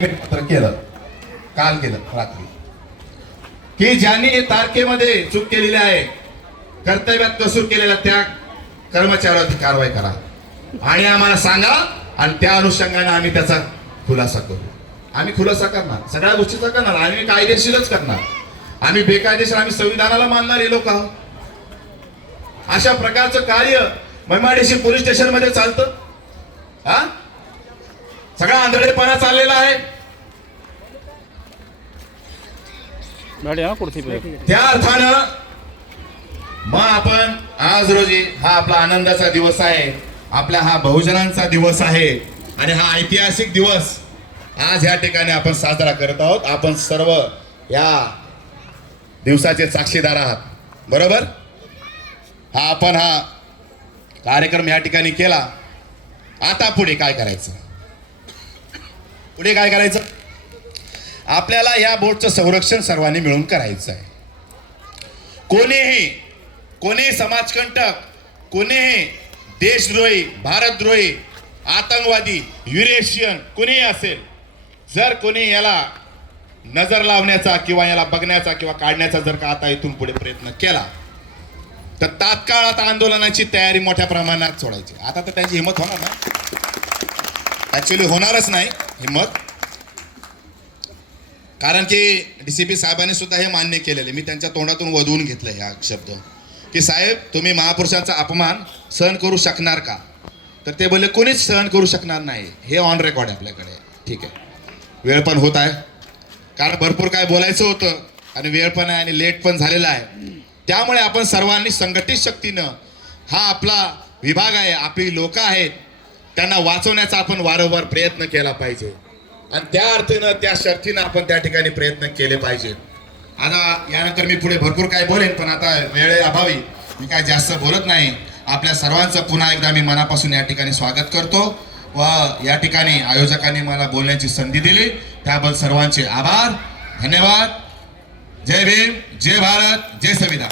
पत्र केलं, काल केलं रात्री, की ज्यांनी तारखेमध्ये चूक केलेली आहे, कर्तव्यात कसूर केलेला त्या कर्मचाऱ्यावरती कारवाई करा आणि आम्हाला सांगा आणि त्या अनुषंगाने आम्ही त्याचा खुलासा करू. आम्ही खुलासा करणार, सगळ्या गोष्टीचा करणार, आम्ही कायदेशीरच करणार. आम्ही बेकायदेशीर, आम्ही संविधानाला मानणारे लोक आहोत. अशा प्रकारचं कार्य मैमाडेशी पोलीस स्टेशन मध्ये चालतं. हा सगळा आंधळेपणा चाललेला आहे. त्या अर्थानं मग आपण आज रोजी हा आपला आनंदाचा दिवस आहे, आपला हा बहुजनांचा दिवस आहे आणि हा ऐतिहासिक दिवस आज या ठिकाणी आपण साजरा करत आहोत. आपण सर्व या दिवसाचे साक्षीदार आहात, बरोबर. आपण हा कार्यक्रम या ठिकाणी केला. आता पुढे काय करायचं, पुढे काय करायचं, आपल्याला या बोर्डचं संरक्षण सर्वांनी मिळून करायचं आहे. कोणीही समाजकंटक, कोणीही देशद्रोही, भारतद्रोही, आतंकवादी, युरेशियन कोणीही असेल, जर कोणी याला नजर लावण्याचा किंवा याला बघण्याचा किंवा काढण्याचा जर का आता इथून पुढे प्रयत्न केला तर तात्काळ आता आंदोलनाची तयारी मोठ्या प्रमाणात सोडायची. आता तर त्यांची हिंमत होणार नाही, ऍक्च्युली होणारच नाही हिंमत. कारण की DCP साहेबांनी सुद्धा हे मान्य केलेले, मी त्यांच्या तोंडातून वधवून घेतलं हा शब्द, की साहेब तुम्ही महापुरुषांचा अपमान सहन करू शकणार का. तर ते बोलले कोणीच सहन करू शकणार नाही. हे ऑन रेकॉर्ड आहे आपल्याकडे. ठीक आहे, वेळ पण होत आहे, कारण भरपूर काय बोलायचं होतं आणि वेळ पण आहे आणि लेट पण झालेला आहे. त्यामुळे आपण सर्वांनी संघटित शक्तीनं हा आपला विभाग आहे, आपली लोक आहेत, त्यांना वाचवण्याचा आपण वारंवार प्रयत्न केला पाहिजे आणि त्या अर्थानं त्या शर्थीनं आपण त्या ठिकाणी प्रयत्न केले पाहिजे. आता यानंतर मी पुढे भरपूर काय बोलेन, पण आता वेळेअभावी मी काय जास्त बोलत नाही. आपल्या सर्वांचं पुन्हा एकदा मी मनापासून या ठिकाणी स्वागत करतो व या ठिकाणी आयोजकांनी मला बोलण्याची संधी दिली त्याबद्दल सर्वांचे आभार, धन्यवाद. जय भीम, जय भारत, जय संविधान.